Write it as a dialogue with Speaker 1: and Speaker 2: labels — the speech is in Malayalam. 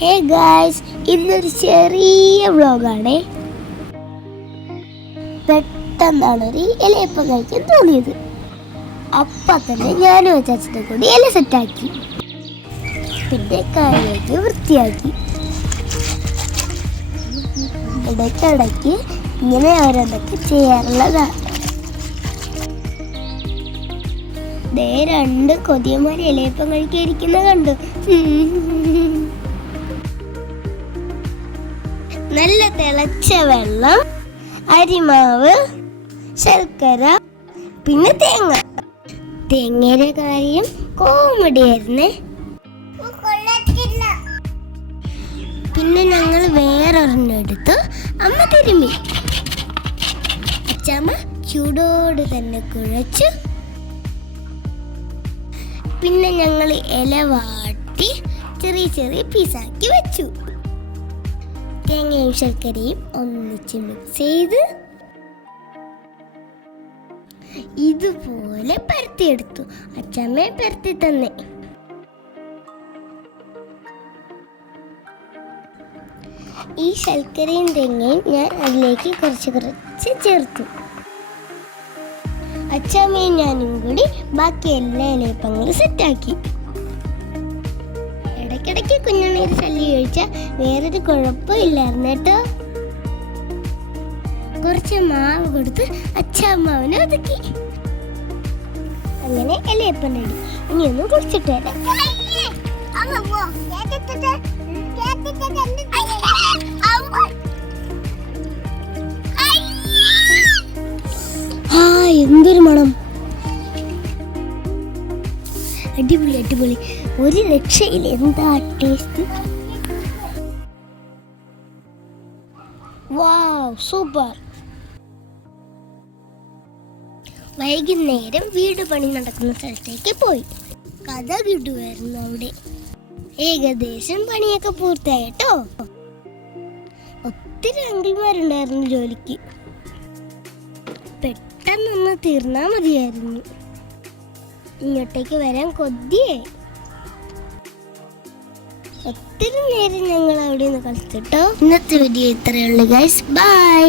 Speaker 1: ഹേ ഗായ്സ് ഇന്നൊരു ചെറിയ വ്ളോഗാണ് പെട്ടെന്നാണ് ഒരു ഇലയപ്പം കഴിക്കാൻ തോന്നിയത്. അപ്പം തന്നെ ഞാനും ചാച്ചനെ കൂടി ഇല സെറ്റാക്കി പിന്നെ കാര്യമാക്കി വൃത്തിയാക്കി. ഇടയ്ക്കിടയ്ക്ക് ഇങ്ങനെ ഓരോന്നൊക്കെ ചെയ്യാറുള്ളതാണ് ദേ രണ്ട് കൊതിയന്മാർ ഇലയപ്പം കഴിക്കാതിരിക്കുന്ന കണ്ടു. നല്ല തിളച്ച വെള്ളം അരിമാവ് ശർക്കര പിന്നെ തേങ്ങ. തേങ്ങയുടെ കാര്യം കോമഡിയായിരുന്നു പിന്നെ ഞങ്ങൾ വേറൊരെണ്ണം എടുത്തു അമ്മ തിരുമ്മി. അച്ചമ്മ ചൂടോട് തന്നെ കുഴച്ചു. പിന്നെ ഞങ്ങൾ ഇല വാട്ടി ചെറിയ ചെറിയ പീസാക്കി വെച്ചു. തേങ്ങയും ശർക്കരയും ഒന്നിച്ച് മിക്സ് ചെയ്ത് ഇതുപോലെ പരത്തിയെടുത്തു. അച്ഛമ്മ പരത്തി തന്നെ. ഈ ശർക്കരയും തേങ്ങയും ഞാൻ അതിലേക്ക് കുറച്ച് കുറച്ച് ചേർത്തു. അച്ഛമ്മയും ഞാനും കൂടി ബാക്കി എല്ലാ ഇലയപ്പങ്ങളും സെറ്റാക്കി ഇടയ്ക്കിടയ്ക്ക് കുഞ്ഞുണ്ണീര് ശല്യം കഴിച്ചാൽ വേറൊരു കുഴപ്പമില്ലായിരുന്നു കേട്ടോ. കുറച്ച് മാവ് കൊടുത്ത് അച്ഛാമ്മാവിനെ ഒതുക്കി. അങ്ങനെ എലയപ്പൻ റെഡി ഇനി ഒന്ന് കുളിച്ചിട്ട് വരാം. എന്തൊരു മണം. അടിപൊളി അടിപൊളി. ഒരു ലക്ഷയിൽ എന്താ ടേസ്റ്റ് സൂപ്പർ വൈകുന്നേരം വീട് പണി നടക്കുന്ന സ്ഥലത്തേക്ക് പോയി. കഥ കിട്ടുമായിരുന്നു അവിടെ. ഏകദേശം പണിയൊക്കെ പൂർത്തിയായിട്ടോ ഒത്തിരി അങ്കിൾമാരുണ്ടായിരുന്നു ജോലിക്ക്. പെട്ടെന്നൊന്ന് തീർന്നാ മതിയായിരുന്നു. ഇങ്ങോട്ടേക്ക് വരാൻ കൊതിയേ ഒത്തിരി നേരം ഞങ്ങൾ അവിടെ നിന്ന് കളിച്ചിട്ടോ? ഇന്നത്തെ വീഡിയോ ഇത്രയേ ഉള്ളൂ ഗൈസ് ബൈ